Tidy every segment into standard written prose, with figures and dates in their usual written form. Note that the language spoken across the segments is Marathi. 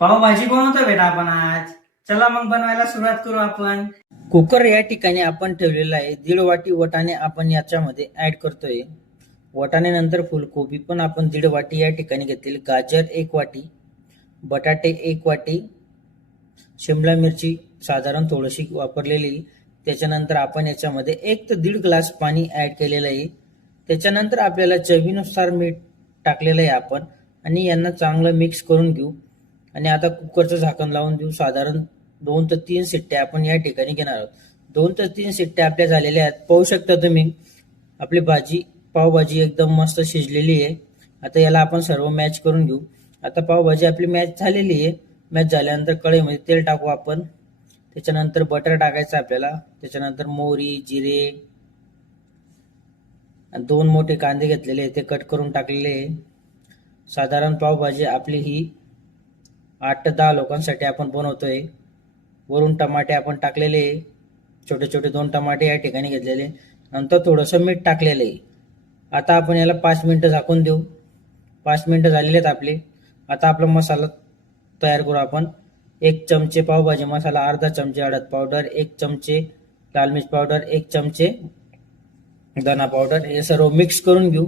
पावभाजी बनवतो बेटा आपण आज. चला मग बनवायला सुरुवात करू आपण. कुकर या ठिकाणी आपण ठेवलेला आहे. 1.5 वाटी वाटाणे आपण याच्यामध्ये ऍड करतोय. वाटाणे नंतर फुलकोबी पण आपण 1.5 वाटी या ठिकाणी घेतलेली, गाजर 1 वाटी, बटाटे 1 वाटी, शिमला मिरची साधारण थोडीशी वापरलेली. त्याच्यानंतर आपण याच्यामध्ये 1 ते 1.5 ग्लास पाणी ऍड केलेलं आहे. त्याच्यानंतर आपल्याला चवीनुसार मीठ टाकलेलं आहे आपण, आणि यांना चांगलं मिक्स करून घेऊ. आणि आता कुकरचं झाकण लावून देऊ. साधारण 2 ते 3 शिट्ट्या आपण या ठिकाणी घेणार आहोत. 2 ते 3 शिट्ट्या आपल्या झालेल्या आहेत. पाहू शकता तुम्ही आपली पावभाजी एकदम मस्त शिजलेली आहे. आता याला आपण सर्व मॅच करून घेऊ. आता पावभाजी आपली मॅच झालेली आहे. मॅच झाल्यानंतर कढईमध्ये तेल टाकू आपण. त्याच्यानंतर बटर टाकायचं आपल्याला. त्याच्यानंतर मोहरी, जिरे, 2 मोठे कांदे घेतलेले ते कट करून टाकलेले आहे. साधारण पावभाजी आपली ही 8 ते 10 लोकांसाठी आपण बनवतोय. वरून टमाटे आपण टाकलेले, छोटे छोटे 2 टमाटे या ठिकाणी घेतलेले. नंतर थोडंसं मीठ टाकलेलं आहे. आता आपण याला 5 मिनिटं झाकून देऊ. 5 मिनिटं झालेले आहेत आपले. आता आपला मसाला तयार करू आपण. 1 चमचे पावभाजी मसाला, अर्धा चमचे हळद पावडर, 1 चमचे लाल मिर्च पावडर, 1 चमचे धना पावडर, हे सर्व मिक्स करून घेऊ.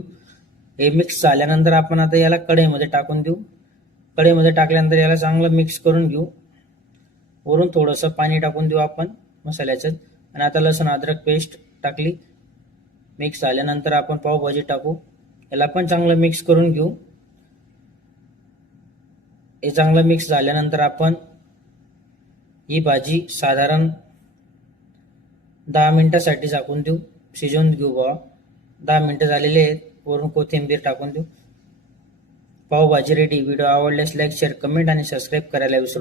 हे मिक्स झाल्यानंतर आपण आता याला कढईमध्ये टाकून देऊ. कढईमध्ये टाकल्यानंतर याला चांगलं मिक्स करून घेऊ. वरून थोडंसं पाणी टाकून देऊ आपण मसाल्याचं. आणि आता लसूण अद्रक पेस्ट टाकली. मिक्स झाल्यानंतर आपण पावभाजी टाकू. याला पण चांगलं मिक्स करून घेऊ. हे चांगलं मिक्स झाल्यानंतर आपण ही भाजी साधारण 10 मिनिटासाठी झाकून देऊ. शिजवून घेऊ बाबा. 10 मिनिटं झालेले आहेत. वरून कोथिंबीर टाकून देऊ. पावभाजी रेडी. व्हिडिओ आवडल्यास लाईक, शेअर, कमेंट आणि सबस्क्राईब करायला विसरू